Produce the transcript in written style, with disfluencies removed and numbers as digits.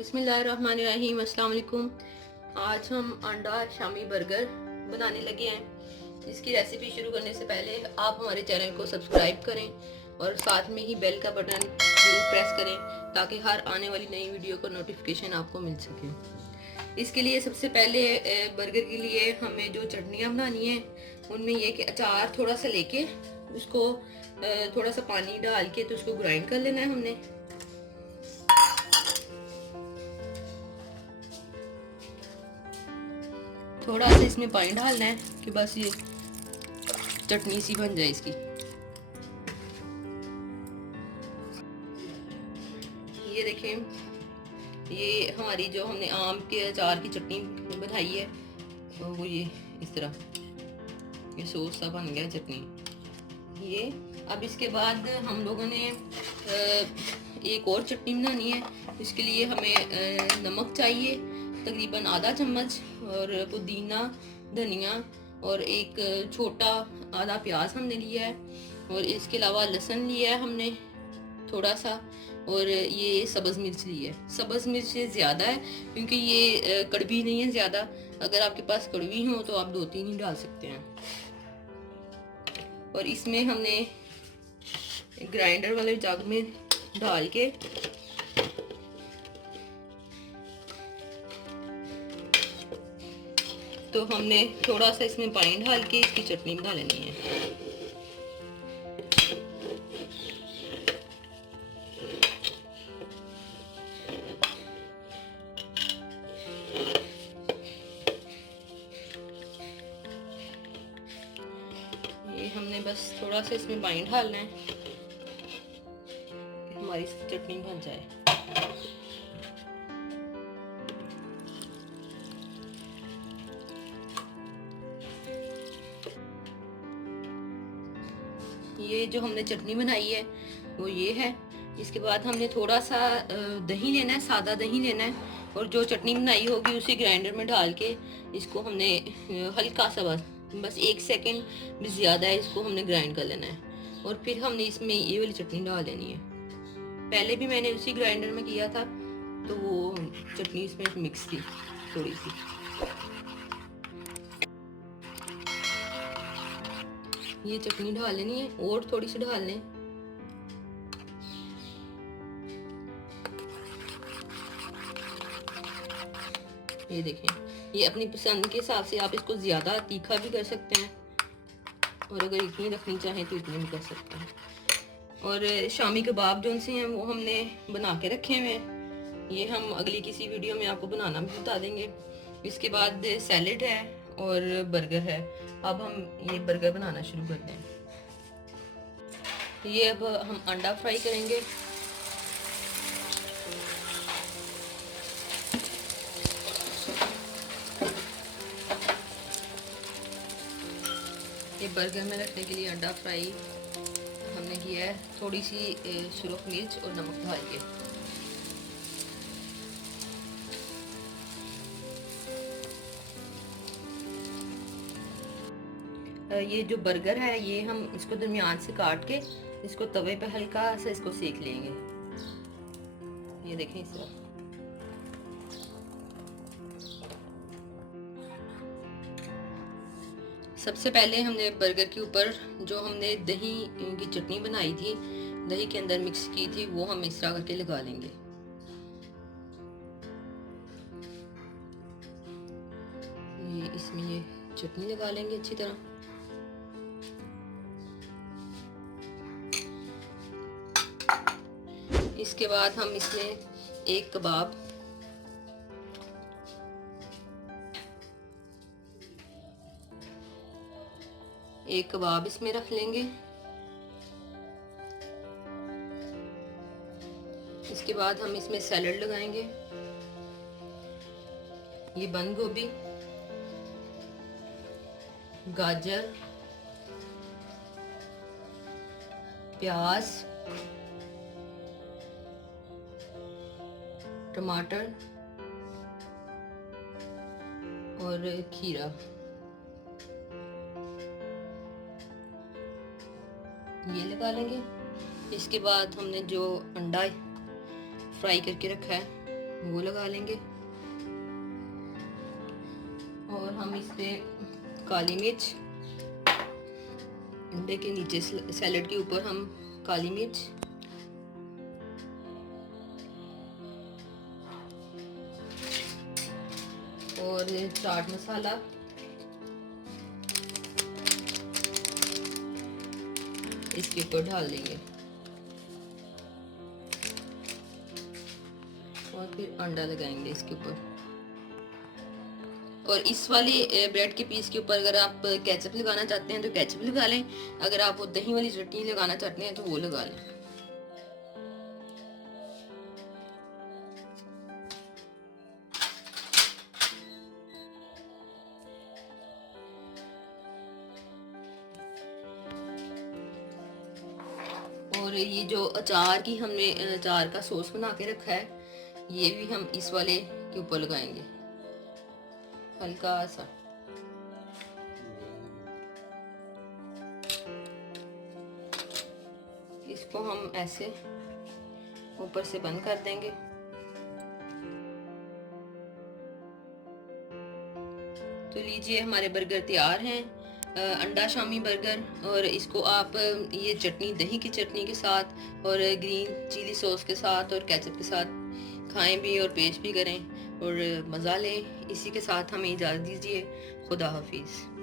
बिस्मिल्लाहिर्रहमानिर्रहीम, अस्सलाम वालेकुम। आज हम अंडा शामी बर्गर बनाने लगे हैं। इसकी रेसिपी शुरू करने से पहले आप हमारे चैनल को सब्सक्राइब करें और साथ में ही बेल का बटन जरूर प्रेस करें ताकि हर आने वाली नई वीडियो का नोटिफिकेशन आपको मिल सके। इसके लिए सबसे पहले बर्गर के लिए हमें जो चटनियाँ बनानी है उनमें यह कि अचार थोड़ा सा लेके उसको थोड़ा सा पानी डाल के तो उसको ग्राइंड कर लेना है हमने। थोड़ा सा इसमें पानी डालना है कि बस ये चटनी सी बन जाए इसकी। ये देखें, ये हमारी जो हमने आम के अचार की चटनी बनाई है वो ये इस तरह ये सॉस सा बन गया चटनी। ये अब इसके बाद हम लोगों ने एक और चटनी बनानी है। इसके लिए हमें नमक चाहिए तकरीबन आधा चम्मच, और पुदीना, धनिया और एक छोटा आधा प्याज हमने लिया है, और इसके अलावा लहसुन लिया है हमने थोड़ा सा, और ये सब्ज़ मिर्च ली है। सब्ज़ मिर्च ज़्यादा है क्योंकि ये कड़वी नहीं है ज़्यादा। अगर आपके पास कड़वी हो तो आप 2-3 ही डाल सकते हैं। और इसमें हमने ग्राइंडर वाले जग में डाल के तो हमने थोड़ा सा इसमें पानी डाल के इसकी चटनी बना लेनी है। ये हमने बस थोड़ा सा इसमें पानी डालना है कि हमारी चटनी बन जाए। ये जो हमने चटनी बनाई है वो ये है। इसके बाद हमने थोड़ा सा दही लेना है, सादा दही लेना है, और जो चटनी बनाई होगी उसी ग्राइंडर में डाल के इसको हमने हल्का सा बस 1 सेकेंड भी ज़्यादा है, इसको हमने ग्राइंड कर लेना है। और फिर हमने इसमें ये वाली चटनी डाल देनी है। पहले भी मैंने उसी ग्राइंडर में किया था तो वो चटनी इसमें मिक्स थी थोड़ी सी। ये चटनी डाल लेनी है और थोड़ी सी डाल लें। ये देखें, ये अपनी पसंद के हिसाब से आप इसको ज़्यादा तीखा भी कर सकते हैं, और अगर इतनी रखनी चाहें तो इतनी भी कर सकते हैं। और शामी कबाब जो से हैं वो हमने बना के रखे हुए हैं। ये हम अगली किसी वीडियो में आपको बनाना भी बता देंगे। इसके बाद सैलेड है और बर्गर है। अब हम ये बर्गर बनाना शुरू करते हैं। ये अब हम अंडा फ्राई करेंगे। ये बर्गर में रखने के लिए अंडा फ्राई हमने किया है, थोड़ी सी सुरख मिर्च और नमक डाल के। ये जो बर्गर है ये हम इसको दरमियान से काट के इसको तवे पे हल्का सा इसको सेक लेंगे। ये देखें इस तरह। सबसे पहले हमने बर्गर के ऊपर जो हमने दही की चटनी बनाई थी, दही के अंदर मिक्स की थी, वो हम इस तरह करके लगा लेंगे। ये इसमें ये चटनी लगा लेंगे अच्छी तरह। इसके बाद हम इसमें एक कबाब इसमें रख लेंगे। इसके बाद हम इसमें सैलेड लगाएंगे। ये बंद गोभी, गाजर, प्याज, टमाटर और खीरा, ये लगा लेंगे। इसके बाद हमने जो अंडा फ्राई करके रखा है वो लगा लेंगे। और हम इस पे काली मिर्च, अंडे के नीचे सैलेड के ऊपर हम काली मिर्च, और चाट मसाला, इसके ऊपर डाल देंगे और फिर अंडा लगाएंगे इसके ऊपर। और इस वाली ब्रेड के पीस के ऊपर अगर आप केचप लगाना चाहते हैं तो केचप लगा लें, अगर आप वो दही वाली चटनी लगाना चाहते हैं तो वो लगा लें। और ये जो अचार की हमने अचार का सॉस बना के रखा है, ये भी हम इस वाले के ऊपर लगाएंगे हल्का सा। इसको हम ऐसे ऊपर से बंद कर देंगे। तो लीजिए हमारे बर्गर तैयार हैं, अंडा शामी बर्गर। और इसको आप ये चटनी, दही की चटनी के साथ और ग्रीन चिली सॉस के साथ और केचप के साथ खाएं भी और पेश भी करें और मज़ा लें। इसी के साथ हमें इजाज़त दीजिए। खुदा हाफिज़।